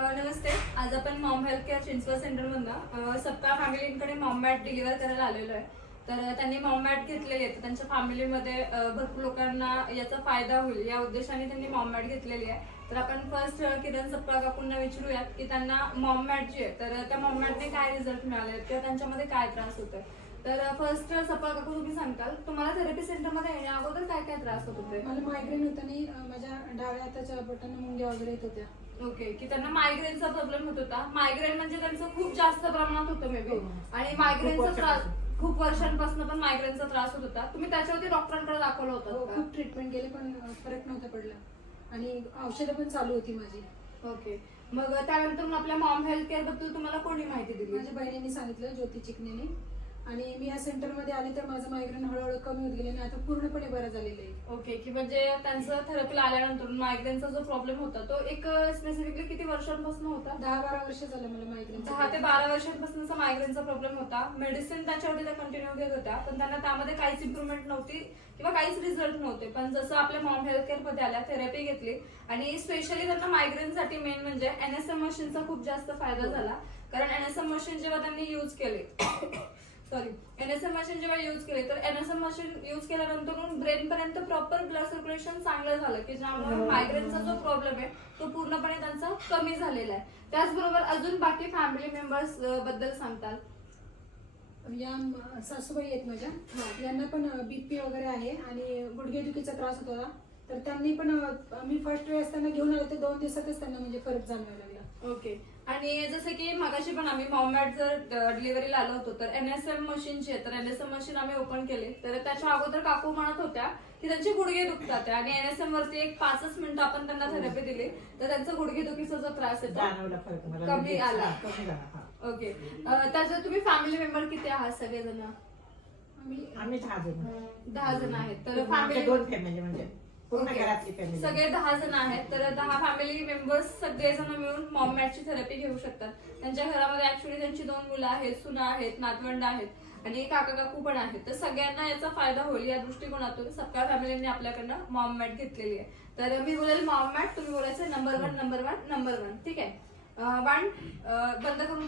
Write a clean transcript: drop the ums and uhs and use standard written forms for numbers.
नमस्ते. आज आपण Maugham health care Chinchwad सेंटरमधनं सप्ताह फॅमिलींकडे मॉम मॅट डिलिव्हर करायला आलेलो आहे. तर त्यांनी मॉम मॅट घेतलेली आहे. तर त्यांच्या फॅमिलीमध्ये भरपूर लोकांना याचा फायदा होईल या उद्देशाने त्यांनी मॉम मॅट घेतलेली आहे. तर आपण फर्स्ट किरण सप्ताह काकूंना विचारूयात की त्यांना मॉम मॅट जी आहे तर त्या मॉम मॅटने काय रिझल्ट मिळाले किंवा त्यांच्यामध्ये काय त्रास होतोय. तर फर्स्ट सप्ताह काकू तुम्ही सांगताल तुम्हाला थेरपी सेंटरमध्ये येण्या अगोदर काय काय त्रास होत होते? मला मायग्रेन होता आणि माझ्या डाव्या हाताच्या बोटांना मुंग्या वगैरे येत होत्या. ओके, की त्यांना मायग्रेनचा प्रॉब्लेम होत होता. मायग्रेन म्हणजे त्यांचं खूप जास्त प्रमाणात होतं मे बी, आणि मायग्रेनचा त्रास खूप वर्षांपासून पण मायग्रेनचा त्रास होत होता. तुम्ही त्याच्यावरती डॉक्टरांकडे दाखवलं होतं? खूप ट्रीटमेंट केले पण फरक नव्हता पडला आणि औषधं पण चालू होती माझी. ओके, मग त्यानंतर आपल्या मॉम हेल्थ केअर बद्दल तुम्हाला कोणी माहिती दिली? माझ्या बहिणीने सांगितलं, ज्योती चिकनेने. आणि मी या सेंटरमध्ये आले तर माझं मायग्रेन हळूहळू कमी होत गेले आणि आता पूर्णपणे बरं झालेलं आहे. ओके, की म्हणजे त्यांचं थेरपीला आल्यानंतर मायग्रेनचा जो प्रॉब्लेम होता तो एक स्पेसिफिकली किती वर्षांपासून होता? 10-12 वर्ष झालं मला मायग्रेन. 10 ते 12 वर्षांपासूनचा मायग्रेनचा प्रॉब्लेम होता. मेडिसिन त्याच्यावरती त्या कंटिन्यू घेत होत्या, पण त्यांना त्यामध्ये काहीच इम्प्रुव्हमेंट नव्हती किंवा काहीच रिझल्ट नव्हते. पण जसं आपल्या मॉम हेल्थ केअर मध्ये आल्या, थेरपी घेतली आणि स्पेशली त्यांना मायग्रेनसाठी मेन म्हणजे एनएसएम मशीनचा खूप जास्त फायदा झाला. कारण एनएसएम मशीन जेव्हा त्यांनी युज केले एनएसएम मशीन जेव्हा युज केले तर एनएसएम मशीन युज केल्यानंतर ब्रेन पर्यंत प्रॉपर ब्लड सर्क्युलेशन चांगलं झालं, की ज्यामुळे मायग्रेनचा जो प्रॉब्लेम आहे तो पूर्णपणे त्यांचा कमी झालेला आहे. त्याचबरोबर अजून बाकी फॅमिली मेंबर्स बद्दल सांगताल? या सासूबाई आहेत माझ्या, यांना पण बीपी वगैरे आहे आणि गुडघेदुखीचा त्रास होत होता. तर त्यांनी पण मी फर्स्ट वेळेस त्यांना घेऊन आले तर 2 दिवसातच त्यांना म्हणजे फरक जाणवायला लागला. ओके, आणि जसं की मगाशी पण आम्ही मॉम मॅट जर डिलिव्हरीला आलो होतो तर एनएसएम मशीनची आहे, तर एनएसएम मशीन आम्ही ओपन केली. तर त्याच्या अगोदर काकू म्हणत होत्या की त्यांचे गुडघे दुखतात आणि एनएसएम वरती एक 5 मिनिटं आपण त्यांना थेरपी दिली तर त्यांचा गुडघेदुखीचा जो त्रास आहे कमी आला. ओके, त्याच्यात तुम्ही फॅमिली मेंबर किती आहात? सगळेजण आम्ही 10 जण आहेत. तर फॅमिली 2 फॅमिली म्हणजे पूर्ण घरातली फॅमिली सगळे 10 जण आहेत. तर 10 फॅमिली मेंबर्स सगळेजण मिळून मॉम मॅटची थेरपी घेऊ शकतात. त्यांच्या घरामध्ये ऍक्च्युली त्यांची 2 मुलं आहेत, सुना आहेत, नातवंड आहेत आणि काका काकू पण आहेत. तर सगळ्यांना याचा फायदा होईल या दृष्टिकोनातून सगळ्या फॅमिलींनी आपल्याकडनं मॉम मॅट घेतलेली आहे. तर मी बोलेल मॉम मॅट, तुम्ही बोलायचं नंबर 1 नंबर 1 नंबर 1. ठीक आहे, 1 बंद करून